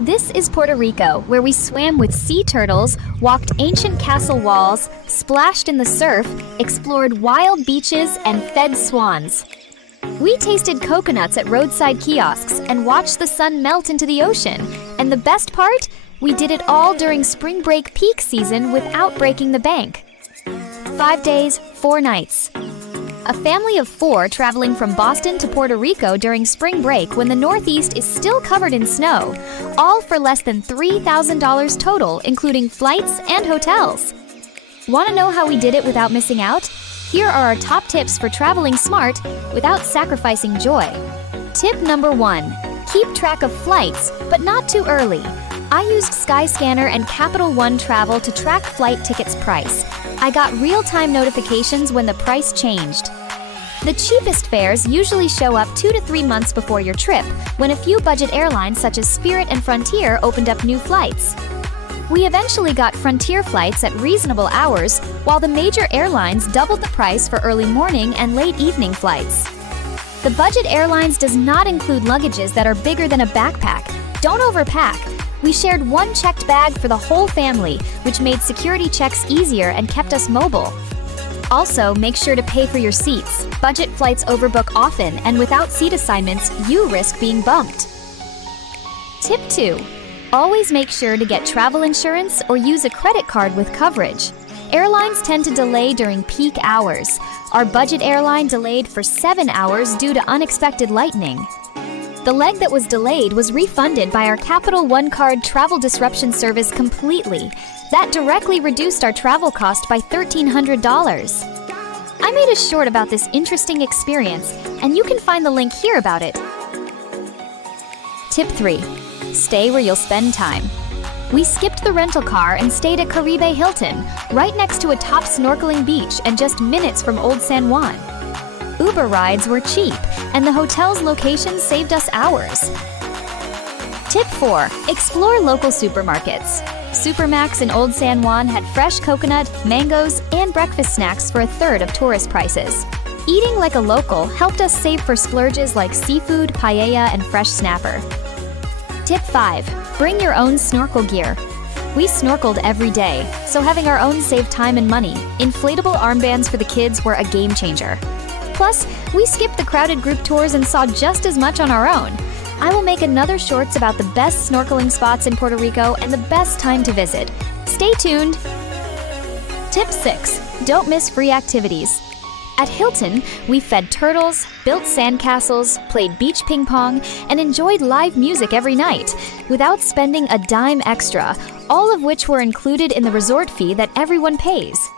This is Puerto Rico, where we swam with sea turtles, walked ancient castle walls, splashed in the surf, explored wild beaches, and fed swans. We tasted coconuts at roadside kiosks and watched the sun melt into the ocean. And the best part? We did it all during spring break peak season without breaking the bank. 5 days, 4 nights. A family of 4 traveling from Boston to Puerto Rico during spring break when the Northeast is still covered in snow, all for less than $3,000 total, including flights and hotels. Want to know how we did it without missing out? Here are our top tips for traveling smart without sacrificing joy. Tip number 1. Keep track of flights, but not too early. I used Skyscanner and Capital One Travel to track flight tickets price. I got real-time notifications when the price changed. The cheapest fares usually show up 2 to 3 months before your trip, when a few budget airlines such as Spirit and Frontier opened up new flights. We eventually got Frontier flights at reasonable hours, while the major airlines doubled the price for early morning and late evening flights. The budget airlines does not include luggages that are bigger than a backpack. Don't overpack. We shared one checked bag for the whole family, which made security checks easier and kept us mobile. Also, make sure to pay for your seats. Budget flights overbook often, and without seat assignments, you risk being bumped. Tip 2. Always make sure to get travel insurance or use a credit card with coverage. Airlines tend to delay during peak hours. Our budget airline delayed for 7 hours due to unexpected lightning. The leg that was delayed was refunded by our Capital One card travel disruption service completely. That directly reduced our travel cost by $1,300. I made a short about this interesting experience, and you can find the link here about it. Tip 3. Stay where you'll spend time. We skipped the rental car and stayed at Caribe Hilton, right next to a top snorkeling beach and just minutes from Old San Juan. Uber rides were cheap, and the hotel's location saved us hours. Tip 4. Explore local supermarkets. Supermacs in Old San Juan had fresh coconut, mangoes, and breakfast snacks for a third of tourist prices. Eating like a local helped us save for splurges like seafood, paella, and fresh snapper. Tip 5. Bring your own snorkel gear. We snorkeled every day, so having our own saved time and money. Inflatable armbands for the kids were a game changer. Plus, we skipped the crowded group tours and saw just as much on our own. I will make another shorts about the best snorkeling spots in Puerto Rico and the best time to visit. Stay tuned! Tip 6. Don't miss free activities. At Hilton, we fed turtles, built sandcastles, played beach ping pong, and enjoyed live music every night, without spending a dime extra, all of which were included in the resort fee that everyone pays.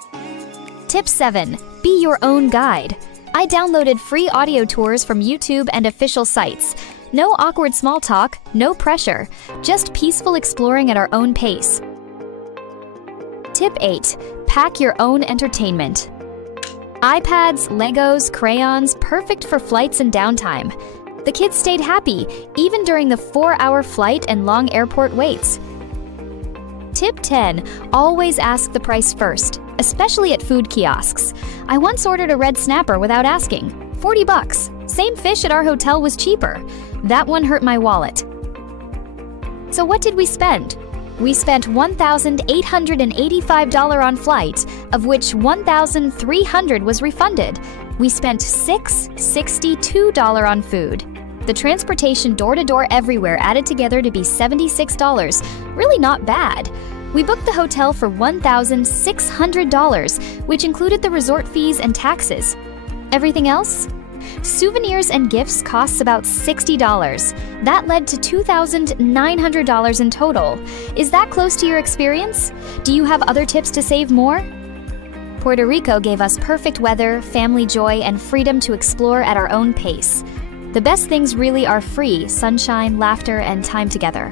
Tip 7. Be your own guide. I downloaded free audio tours from YouTube and official sites. No awkward small talk, no pressure, just peaceful exploring at our own pace. Tip 8. Pack your own entertainment. iPads, Legos, crayons, perfect for flights and downtime. The kids stayed happy, even during the 4-hour flight and long airport waits. Tip 10. Always ask the price first, especially at food kiosks. I once ordered a red snapper without asking. $40. Same fish at our hotel was cheaper. That one hurt my wallet. So what did we spend? We spent $1,885 on flights, of which $1,300 was refunded. We spent $662 on food. The transportation door-to-door everywhere added together to be $76. Really not bad. We booked the hotel for $1,600, which included the resort fees and taxes. Everything else? Souvenirs and gifts costs about $60. That led to $2,900 in total. Is that close to your experience? Do you have other tips to save more? Puerto Rico gave us perfect weather, family joy, and freedom to explore at our own pace. The best things really are free: sunshine, laughter, and time together.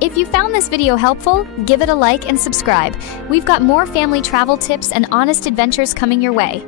If you found this video helpful, give it a like and subscribe. We've got more family travel tips and honest adventures coming your way.